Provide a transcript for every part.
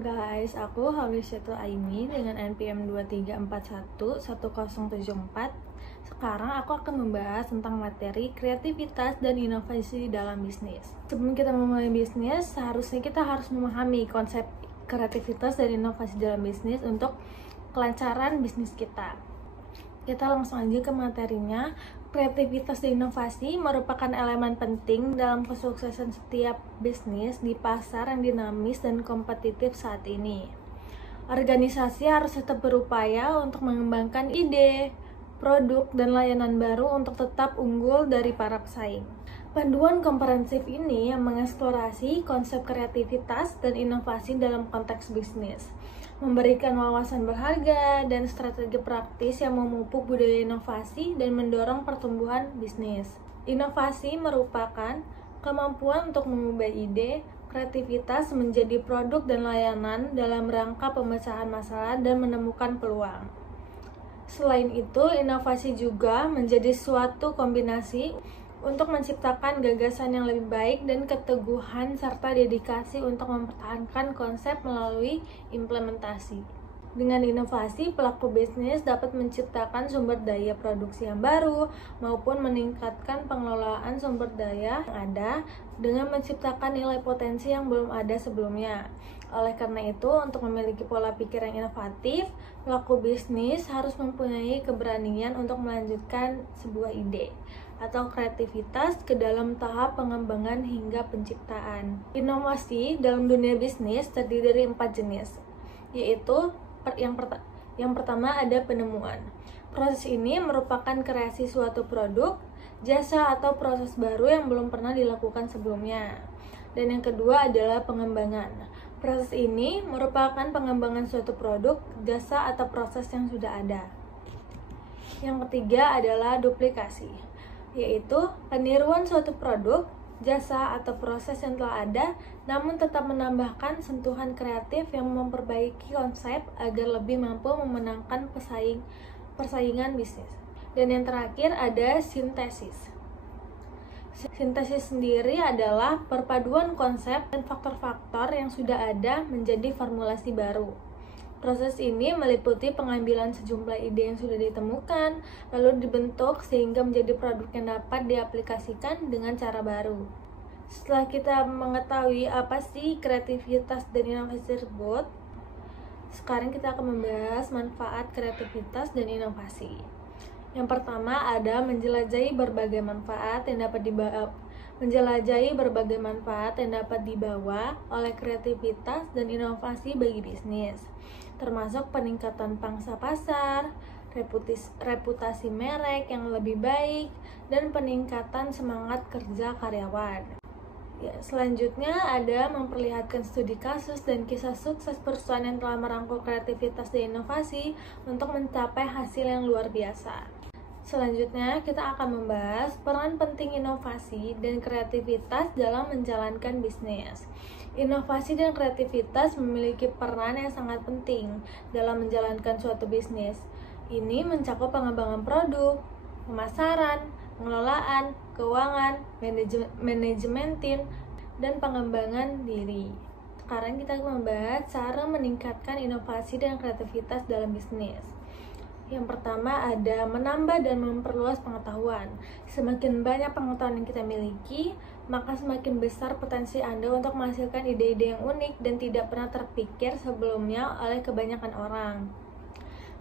guys, aku Hawlisyatul Aimi dengan NPM 23411074. Sekarang aku akan membahas tentang materi kreativitas dan inovasi dalam bisnis. Sebelum kita memulai bisnis, seharusnya kita harus memahami konsep kreativitas dan inovasi dalam bisnis untuk kelancaran bisnis kita. Kita langsung aja ke materinya. Kreativitas dan inovasi merupakan elemen penting dalam kesuksesan setiap bisnis di pasar yang dinamis dan kompetitif saat ini. Organisasi harus tetap berupaya untuk mengembangkan ide, produk, dan layanan baru untuk tetap unggul dari para pesaing. Panduan komprehensif ini yang mengeksplorasi konsep kreativitas dan inovasi dalam konteks bisnis, memberikan wawasan berharga dan strategi praktis yang memupuk budaya inovasi dan mendorong pertumbuhan bisnis. Inovasi merupakan kemampuan untuk mengubah ide, kreativitas menjadi produk dan layanan dalam rangka pemecahan masalah dan menemukan peluang. Selain itu, inovasi juga menjadi suatu kombinasi untuk menciptakan gagasan yang lebih baik dan keteguhan serta dedikasi untuk mempertahankan konsep melalui implementasi. Dengan inovasi, pelaku bisnis dapat menciptakan sumber daya produksi yang baru maupun meningkatkan pengelolaan sumber daya yang ada dengan menciptakan nilai potensi yang belum ada sebelumnya. Oleh karena itu, untuk memiliki pola pikir yang inovatif, pelaku bisnis harus mempunyai keberanian untuk melanjutkan sebuah ide atau kreativitas ke dalam tahap pengembangan hingga penciptaan. Inovasi dalam dunia bisnis terdiri dari 4 jenis, yaitu yang pertama ada penemuan. Proses ini merupakan kreasi suatu produk, jasa, atau proses baru yang belum pernah dilakukan sebelumnya. Dan yang kedua adalah pengembangan. Proses ini merupakan pengembangan suatu produk, jasa, atau proses yang sudah ada. Yang ketiga adalah duplikasi, yaitu peniruan suatu produk, jasa, atau proses yang telah ada, namun tetap menambahkan sentuhan kreatif yang memperbaiki konsep agar lebih mampu memenangkan persaingan bisnis. Dan yang terakhir ada sintesis. Sintesis sendiri adalah perpaduan konsep dan faktor-faktor yang sudah ada menjadi formulasi baru. Proses ini meliputi pengambilan sejumlah ide yang sudah ditemukan, lalu dibentuk sehingga menjadi produk yang dapat diaplikasikan dengan cara baru. Setelah kita mengetahui apa sih kreativitas dan inovasi tersebut, sekarang kita akan membahas manfaat kreativitas dan inovasi. Yang pertama ada menjelajahi berbagai manfaat yang dapat dibawa oleh kreativitas dan inovasi bagi bisnis, termasuk peningkatan pangsa pasar, reputasi merek yang lebih baik, dan peningkatan semangat kerja karyawan. Selanjutnya ada memperlihatkan studi kasus dan kisah sukses perusahaan yang telah merangkul kreativitas dan inovasi untuk mencapai hasil yang luar biasa. Selanjutnya, kita akan membahas peran penting inovasi dan kreativitas dalam menjalankan bisnis. Inovasi dan kreativitas memiliki peran yang sangat penting dalam menjalankan suatu bisnis. Ini mencakup pengembangan produk, pemasaran, pengelolaan, keuangan, manajemen tim, dan pengembangan diri. Sekarang kita akan membahas cara meningkatkan inovasi dan kreativitas dalam bisnis. Yang pertama ada menambah dan memperluas pengetahuan. Semakin banyak pengetahuan yang kita miliki, maka semakin besar potensi Anda untuk menghasilkan ide-ide yang unik dan tidak pernah terpikir sebelumnya oleh kebanyakan orang.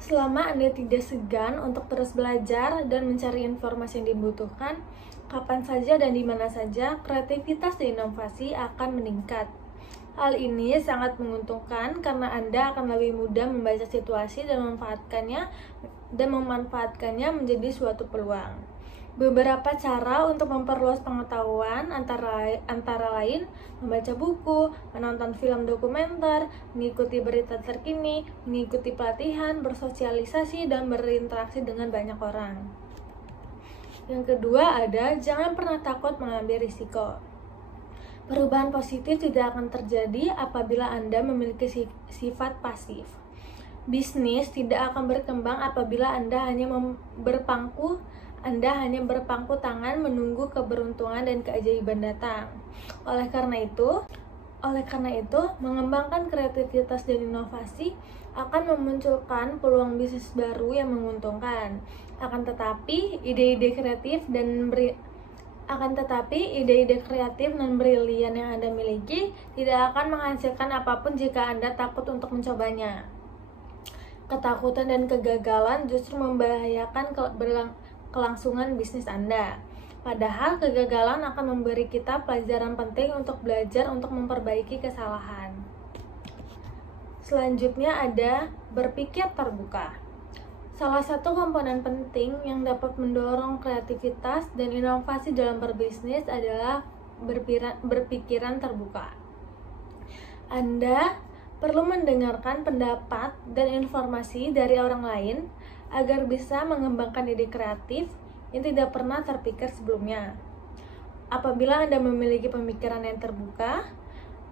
Selama Anda tidak segan untuk terus belajar dan mencari informasi yang dibutuhkan, kapan saja dan di mana saja, kreativitas dan inovasi akan meningkat. Hal ini sangat menguntungkan karena Anda akan lebih mudah membaca situasi dan memanfaatkannya menjadi suatu peluang. Beberapa cara untuk memperluas pengetahuan antara lain membaca buku, menonton film dokumenter, mengikuti berita terkini, mengikuti pelatihan, bersosialisasi, dan berinteraksi dengan banyak orang. Yang kedua ada jangan pernah takut mengambil risiko. Perubahan positif tidak akan terjadi apabila Anda memiliki sifat pasif. Bisnis tidak akan berkembang apabila Anda hanya berpangku tangan menunggu keberuntungan dan keajaiban datang. Oleh karena itu, Oleh karena itu, mengembangkan kreativitas dan inovasi akan memunculkan peluang bisnis baru yang menguntungkan. Akan tetapi, ide-ide kreatif dan brilian yang Anda miliki tidak akan menghasilkan apapun jika Anda takut untuk mencobanya. Ketakutan dan kegagalan justru membahayakan kelangsungan bisnis Anda. Padahal kegagalan akan memberi kita pelajaran penting untuk belajar untuk memperbaiki kesalahan. Selanjutnya ada berpikir terbuka. Salah satu komponen penting yang dapat mendorong kreativitas dan inovasi dalam berbisnis adalah berpikiran terbuka. Anda perlu mendengarkan pendapat dan informasi dari orang lain agar bisa mengembangkan ide kreatif yang tidak pernah terpikir sebelumnya. Apabila Anda memiliki pemikiran yang terbuka,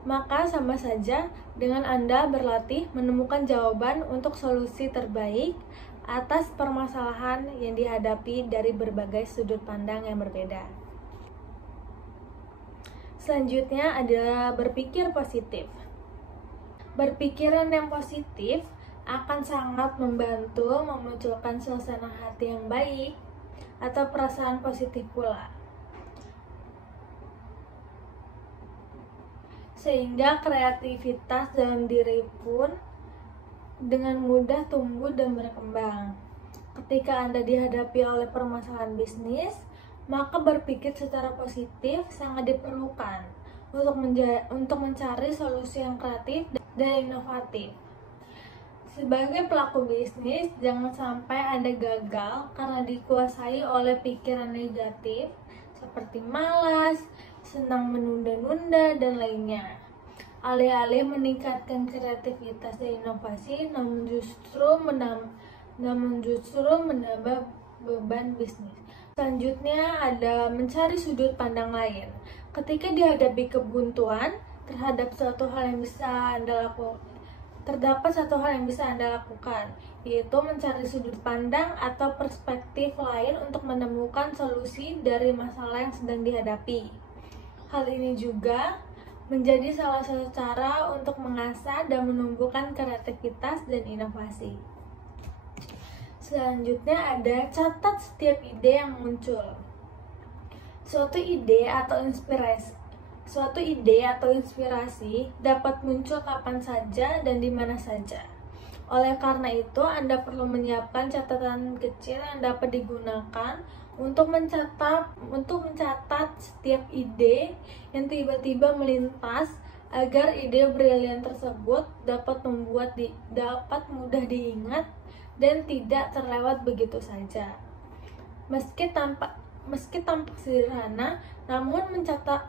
maka sama saja dengan Anda berlatih menemukan jawaban untuk solusi terbaik atas permasalahan yang dihadapi dari berbagai sudut pandang yang berbeda. Selanjutnya adalah berpikir positif. Berpikiran yang positif akan sangat membantu memunculkan suasana hati yang baik atau perasaan positif pula, sehingga kreativitas dalam diri pun dengan mudah tumbuh dan berkembang. Ketika Anda dihadapi oleh permasalahan bisnis, maka berpikir secara positif sangat diperlukan untuk mencari solusi yang kreatif dan inovatif. Sebagai pelaku bisnis, jangan sampai Anda gagal karena dikuasai oleh pikiran negatif seperti malas, senang menunda-nunda, dan lainnya. Alih-alih meningkatkan kreativitas dan inovasi, namun justru menambah beban bisnis. Selanjutnya ada mencari sudut pandang lain. Ketika dihadapi kebuntuan terdapat satu hal yang bisa Anda lakukan, yaitu mencari sudut pandang atau perspektif lain untuk menemukan solusi dari masalah yang sedang dihadapi. Hal ini juga menjadi salah satu cara untuk mengasah dan menumbuhkan kreativitas dan inovasi. Selanjutnya ada catat setiap ide yang muncul. Suatu ide atau inspirasi dapat muncul kapan saja dan di mana saja. Oleh karena itu, Anda perlu menyiapkan catatan kecil yang dapat digunakan untuk mencatat setiap ide yang tiba-tiba melintas agar ide brilian tersebut dapat mudah diingat dan tidak terlewat begitu saja. Meski tampak sederhana, namun mencatat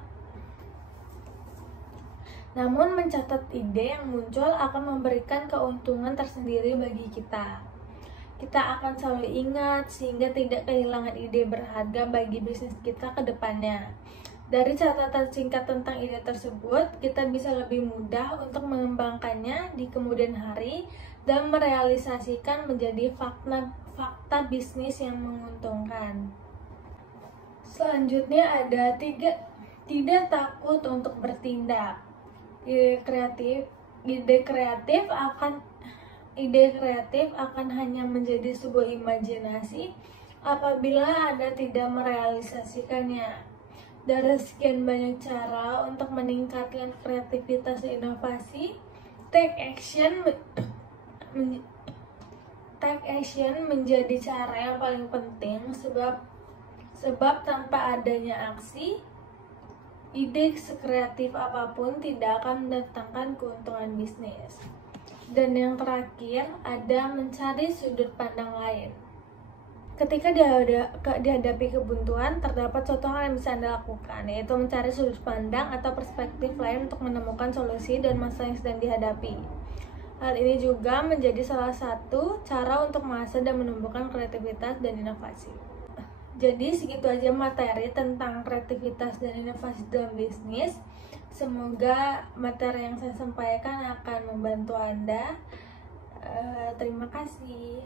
ide yang muncul akan memberikan keuntungan tersendiri bagi kita. Kita akan selalu ingat sehingga tidak kehilangan ide berharga bagi bisnis kita ke depannya. Dari catatan singkat tentang ide tersebut, kita bisa lebih mudah untuk mengembangkannya di kemudian hari dan merealisasikan menjadi fakta bisnis yang menguntungkan. Selanjutnya ada tidak takut untuk bertindak. Ide kreatif akan hanya menjadi sebuah imajinasi apabila Anda tidak merealisasikannya. Dari sekian banyak cara untuk meningkatkan kreativitas dan inovasi, take action menjadi cara yang paling penting sebab tanpa adanya aksi, ide sekreatif apapun tidak akan mendatangkan keuntungan bisnis. Dan yang terakhir, ada mencari sudut pandang lain. Ketika dihadapi kebuntuan, terdapat suatu hal yang bisa Anda lakukan, yaitu mencari sudut pandang atau perspektif lain untuk menemukan solusi dan masalah yang sedang dihadapi. Hal ini juga menjadi salah satu cara untuk mengasah dan menumbuhkan kreativitas dan inovasi. Jadi segitu aja materi tentang kreativitas dan inovasi dalam bisnis. Semoga materi yang saya sampaikan akan membantu Anda. Terima kasih.